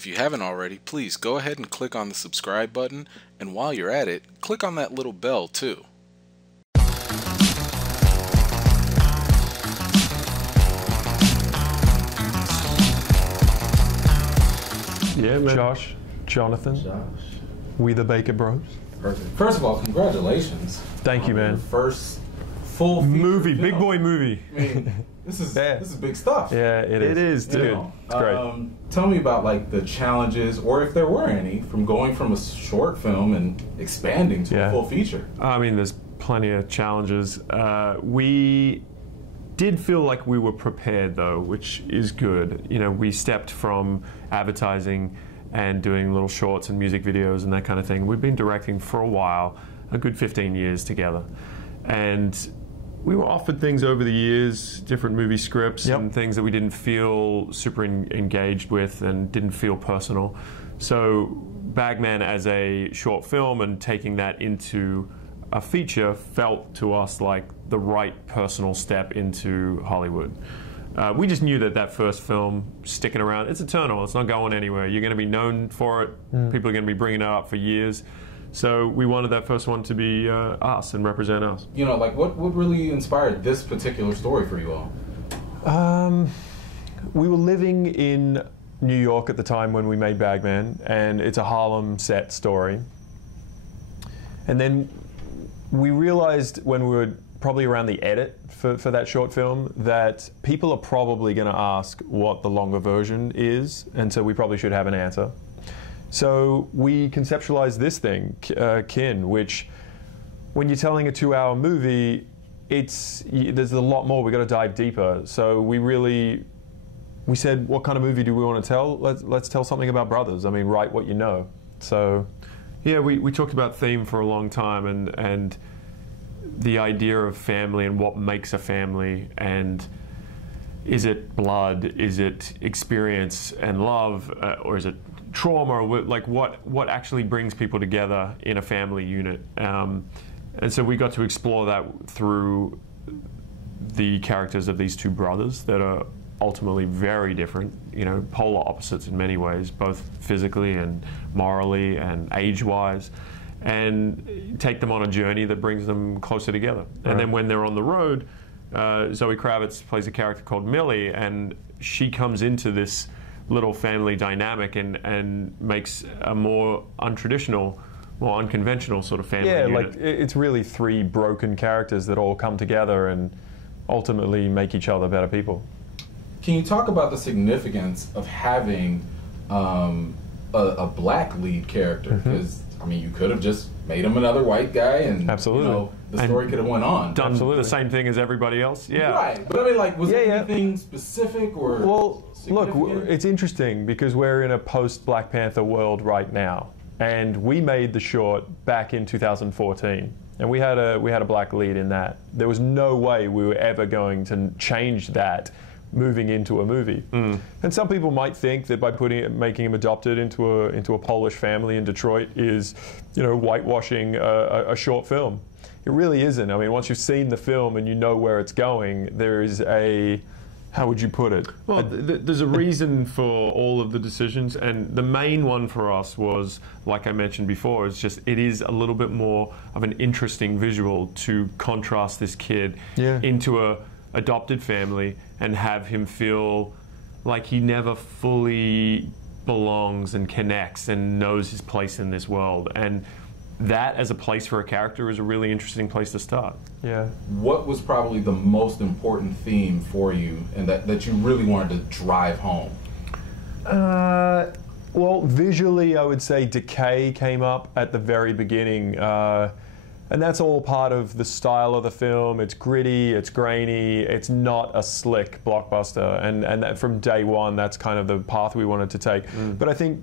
If you haven't already, please go ahead and click on the subscribe button, and while you're at it, click on that little bell too. Yeah, man. Josh, Jonathan, Josh. we the Baker Bros. Perfect. First of all, congratulations. Thank you, man. Your first full Movie, film. big boy movie. I mean, this is big stuff. Yeah, it is. It is, It's good. It's great. Tell me about like the challenges, or if there were any, from going from a short film and expanding to a full feature. I mean, there's plenty of challenges. We did feel like we were prepared, though, which is good. You know, we stepped from advertising and doing little shorts and music videos and that kind of thing. We've been directing for a while, a good 15 years together. And we were offered things over the years, different movie scripts and things that we didn't feel super engaged with and didn't feel personal. So Bagman as a short film and taking that into a feature felt to us like the right personal step into Hollywood. We just knew that that first film, sticking around, it's eternal. It's not going anywhere. You're going to be known for it. People are going to be bringing it up for years. So we wanted that first one to be us and represent us. You know, like what really inspired this particular story for you all? We were living in New York at the time when we made Bagman, and it's a Harlem set story. And then we realized when we were probably around the edit for that short film that people are probably going to ask what the longer version is, and so we probably should have an answer. So we conceptualized this thing, Kin, which when you're telling a 2-hour movie, there's a lot more. We've got to dive deeper. So we said, what kind of movie do we want to tell? Let's tell something about brothers. I mean, write what you know. So yeah, we talked about theme for a long time and the idea of family and what makes a family, and is it blood, is it experience and love, or is it trauma, or like what actually brings people together in a family unit. And so we got to explore that through the characters of these two brothers that are ultimately very different, you know, polar opposites in many ways, both physically and morally and age-wise, and take them on a journey that brings them closer together. Right. And then when they're on the road, Zoe Kravitz plays a character called Millie, and she comes into this little family dynamic and makes a more untraditional, more unconventional sort of family unit. Like it's really 3 broken characters that all come together and ultimately make each other better people. Can you talk about the significance of having a black lead character? Because I mean, you could have just made him another white guy, and absolutely, you know, the story could have went on. Done the same thing as everybody else. Yeah, right. But I mean, like, was there anything specific or? Well, look, it's interesting because we're in a post-Black Panther world right now, and we made the short back in 2014, and we had a black lead in that. There was no way we were ever going to change that moving into a movie. And some people might think that by making him adopted into a Polish family in Detroit is, you know, whitewashing a short film. It really isn't. I mean, once you've seen the film and you know where it's going, there is a, how would you put it? Well, there's a reason for all of the decisions, and the main one for us was, like I mentioned before, it's just it is a little bit more of an interesting visual to contrast this kid into a adopted family and have him feel like he never fully belongs and connects and knows his place in this world. And that as a place for a character is a really interesting place to start. Yeah. What was probably the most important theme for you and that you really wanted to drive home? Well, visually I would say decay came up at the very beginning. And that's all part of the style of the film. It's gritty, it's grainy, it's not a slick blockbuster. And that from day one, that's kind of the path we wanted to take. But I think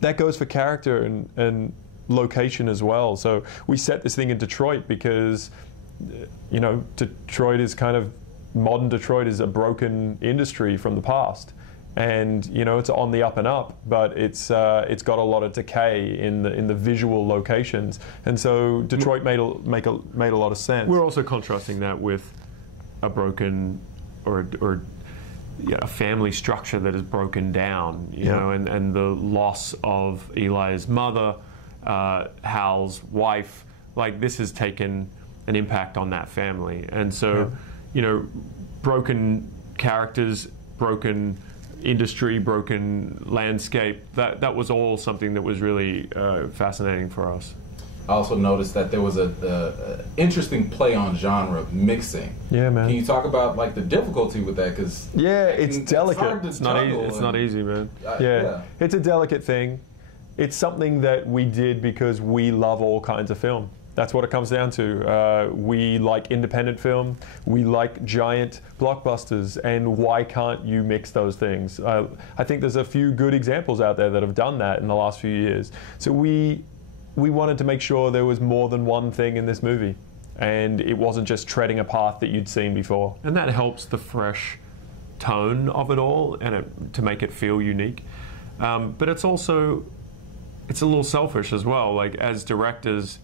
that goes for character and location as well. So we set this thing in Detroit because, you know, Detroit is kind of, modern Detroit is a broken industry from the past. And you know, it's on the up and up, but it's got a lot of decay in the visual locations, and so Detroit made a lot of sense. We're also contrasting that with a broken or a family structure that is broken down, you know, and the loss of Eli's mother, Hal's wife, like this has taken an impact on that family. And so, you know, broken characters, broken industry, broken landscape, that was all something that was really fascinating for us. I also noticed that there was a interesting play on genre mixing. Yeah, man. Can you talk about like the difficulty with that? Because it's delicate. It's not easy, man. It's a delicate thing. It's something that we did because we love all kinds of film. That's what it comes down to. We like independent film. We like giant blockbusters. And why can't you mix those things? I think there's a few good examples out there that have done that in the last few years. So we wanted to make sure there was more than one thing in this movie, and it wasn't just treading a path that you'd seen before. And that helps the fresh tone of it all, and to make it feel unique. But it's also, it's a little selfish as well. Like, as directors,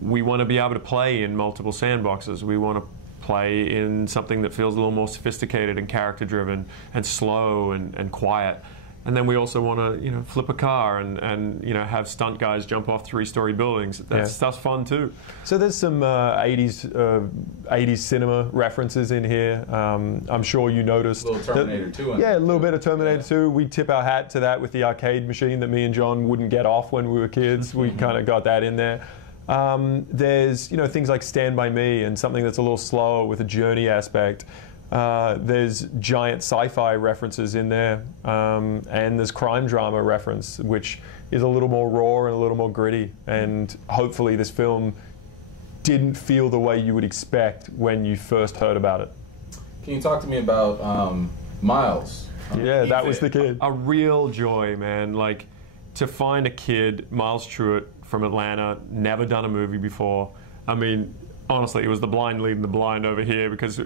we want to be able to play in multiple sandboxes. We want to play in something that feels a little more sophisticated and character-driven and slow and quiet. And then we also want to, you know, flip a car and you know, have stunt guys jump off 3-story buildings. That stuff's fun too. So there's some 80s cinema references in here. I'm sure you noticed. A little Terminator 2. A little bit of Terminator 2. We tip our hat to that with the arcade machine that me and John wouldn't get off when we were kids. We kind of got that in there. There's, you know, things like Stand By Me and something that's a little slower with a journey aspect. There's giant sci-fi references in there, and there's crime drama reference, which is a little more raw and a little more gritty. And hopefully this film didn't feel the way you would expect when you first heard about it. Can you talk to me about Miles? That was the kid. A real joy, man. Like, to find a kid, Miles Truitt from Atlanta, never done a movie before. I mean, honestly, it was the blind leading the blind over here, because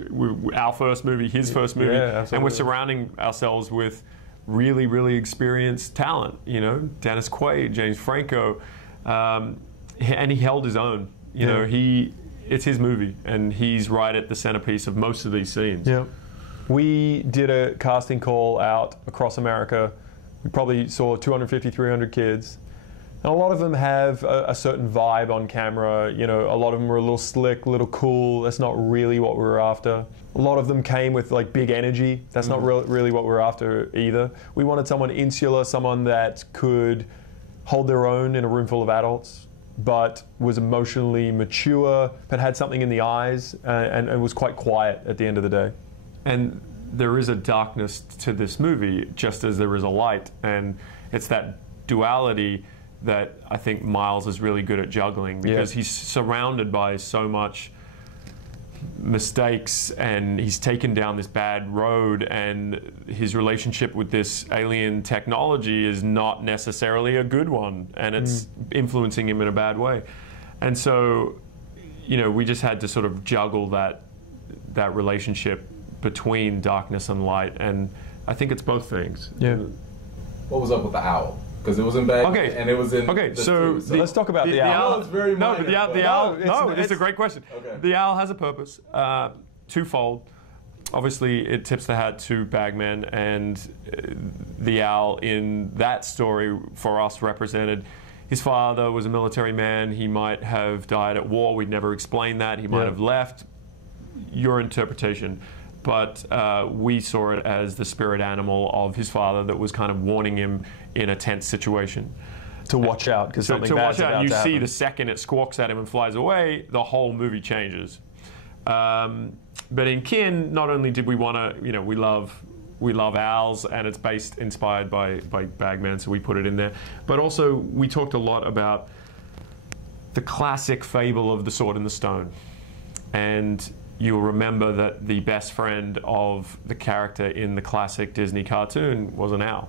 our first movie, his first movie, and we're surrounding ourselves with really, really experienced talent. You know, Dennis Quaid, James Franco, and he held his own. You know, it's his movie, and he's right at the centerpiece of most of these scenes. Yeah, we did a casting call out across America. We probably saw 250, 300 kids. And a lot of them have a certain vibe on camera. You know, a lot of them were a little slick, a little cool. That's not really what we were after. A lot of them came with like big energy. That's not really what we were after either. We wanted someone insular, someone that could hold their own in a room full of adults, but was emotionally mature, but had something in the eyes, and was quite quiet at the end of the day. And there is a darkness to this movie, just as there is a light. And it's that duality that I think Miles is really good at juggling, because he's surrounded by so much mistakes, and he's taken down this bad road, and his relationship with this alien technology is not necessarily a good one, and it's influencing him in a bad way. And so, you know, we just had to sort of juggle that relationship between darkness and light, and I think it's both things. What was up with the owl? Because it was in bad, and it was in. So let's talk about the owl. It's very minor, the owl. No, it's a great question. The owl has a purpose, twofold. Obviously, it tips the hat to Bagman, and the owl in that story for us represented his father was a military man. He might have died at war. We'd never explained that. He might have left. Your interpretation. But we saw it as the spirit animal of his father that was kind of warning him in a tense situation. To watch out, because something bad's about to happen. You see the second it squawks at him and flies away, the whole movie changes. But in Kin, not only did we want to, you know, we love owls, and it's inspired by Bagman, so we put it in there. But also, we talked a lot about the classic fable of the sword and the stone. And you'll remember that the best friend of the character in the classic Disney cartoon was an owl.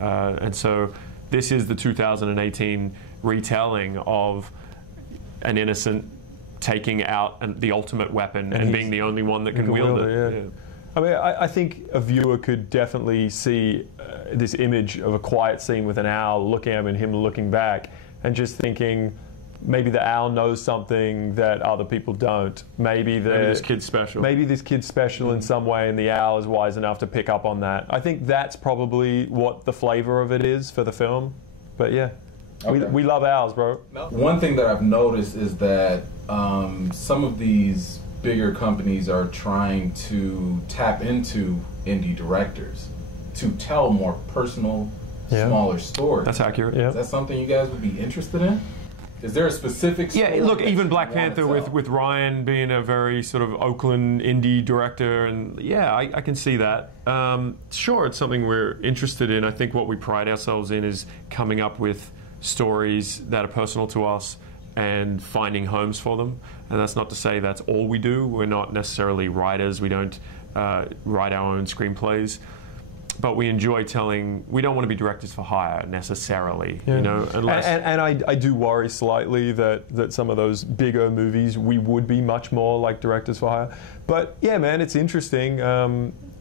And so this is the 2018 retelling of an innocent taking out the ultimate weapon and being the only one that can wield it. I mean, I think a viewer could definitely see this image of a quiet scene with an owl looking at him and him looking back, and just thinking, maybe the owl knows something that other people don't. Maybe this kid's special. Maybe this kid's special in some way, and the owl is wise enough to pick up on that. I think that's probably what the flavor of it is for the film. But yeah, Okay. we love owls, bro. One thing that I've noticed is that some of these bigger companies are trying to tap into indie directors to tell more personal, smaller stories. That's accurate. Yeah. Is that something you guys would be interested in? Is there a specific story? Yeah, look, that even you Black wanna Panther tell? with Ryan being a very sort of Oakland indie director, and yeah, I can see that. Sure, it's something we're interested in. I think what we pride ourselves in is coming up with stories that are personal to us and finding homes for them. And that's not to say that's all we do. We're not necessarily writers. We don't write our own screenplays. But we enjoy telling. We don't want to be directors for hire necessarily, Yeah. you know. Unless And I do worry slightly that some of those bigger movies we would be much more like directors for hire. But yeah, man, it's interesting.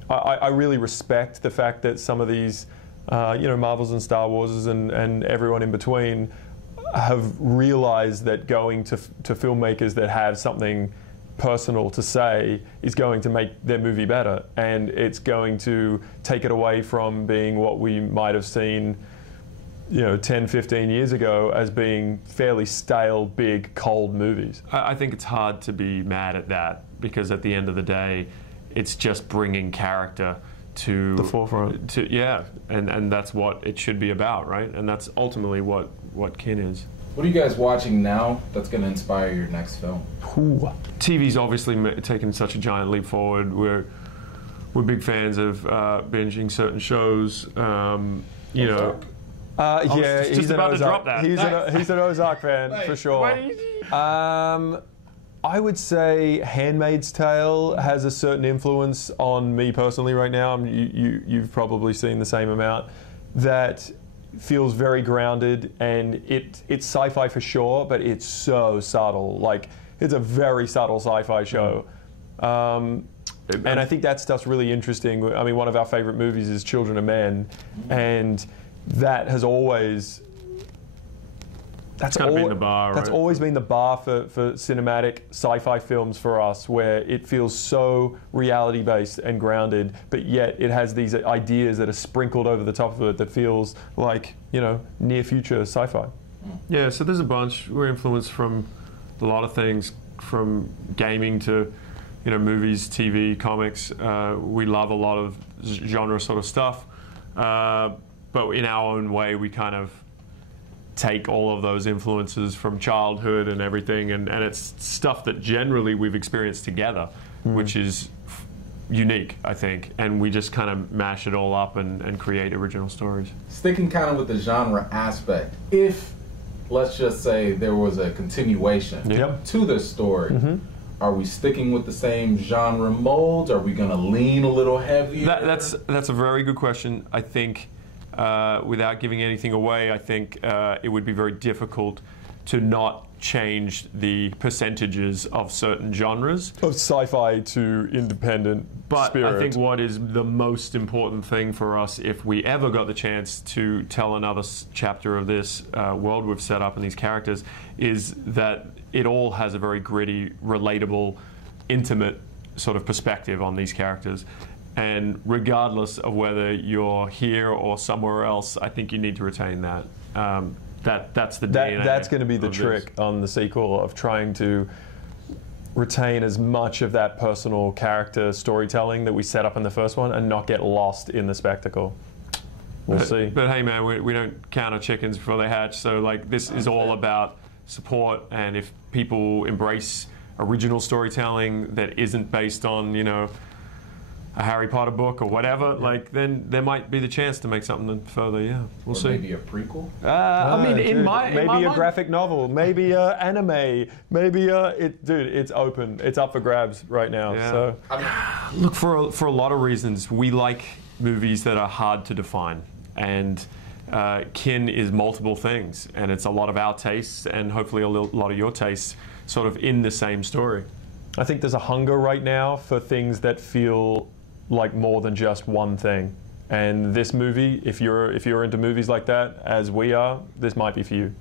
I really respect the fact that some of these, Marvels and Star Warses and everyone in between have realized that going to filmmakers that have something personal to say is going to make their movie better, and it's going to take it away from being what we might have seen 10, 15 years ago as being fairly stale, big, cold movies. I think it's hard to be mad at that, because at the end of the day, it's just bringing character to The forefront. And that's what it should be about, right? And that's ultimately what Kin is. What are you guys watching now that's going to inspire your next film? Ooh. TV's obviously taken such a giant leap forward. We're big fans of binging certain shows. Ozark? Yeah, just he's an about to Ozark. drop that. He's an Ozark fan for sure. I would say *Handmaid's Tale* has a certain influence on me personally right now. You've probably seen the same amount. That feels very grounded, and it's sci-fi for sure, but it's so subtle. Like, it's a very subtle sci-fi show. And I think that stuff's really interesting. I mean, one of our favorite movies is *Children of Men*, and that has always... That's kind of been the bar, That's right? always been the bar for cinematic sci-fi films for us, where it feels so reality-based and grounded, but yet it has these ideas that are sprinkled over the top of it that feels like, near-future sci-fi. Yeah, so there's a bunch. We're influenced from a lot of things, from gaming to, movies, TV, comics. We love a lot of genre sort of stuff, but in our own way, we kind of take all of those influences from childhood and everything, and it's stuff that generally we've experienced together, which is unique, I think, and we just kind of mash it all up and create original stories. Sticking kind of with the genre aspect, if, let's just say, there was a continuation Yep. to this story, are we sticking with the same genre molds? Are we going to lean a little heavier? That's a very good question. I think, without giving anything away, I think it would be very difficult to not change the percentages of certain genres. Of sci-fi to independent But spirit. I think what is the most important thing for us, if we ever got the chance to tell another chapter of this world we've set up and these characters, is that it all has a very gritty, relatable, intimate sort of perspective on these characters. And regardless of whether you're here or somewhere else, I think you need to retain that. That's the DNA. That's going to be the of trick this. on the sequel, of trying to retain as much of that personal character storytelling that we set up in the first one and not get lost in the spectacle. We'll see. But hey, man, we don't count our chickens before they hatch. So this is all about support, and if people embrace original storytelling that isn't based on a Harry Potter book or whatever, then there might be the chance to make something further. Yeah, we'll Or see. maybe a prequel? I mean, in my a mind, graphic novel, maybe anime, maybe it's open, it's up for grabs right now. Yeah. So Look, for a lot of reasons, we like movies that are hard to define, and Kin is multiple things, and it's a lot of our tastes and hopefully a lot of your tastes sort of in the same story. I think there's a hunger right now for things that feel like more than just one thing. And this movie, if you're into movies like that, as we are, this might be for you.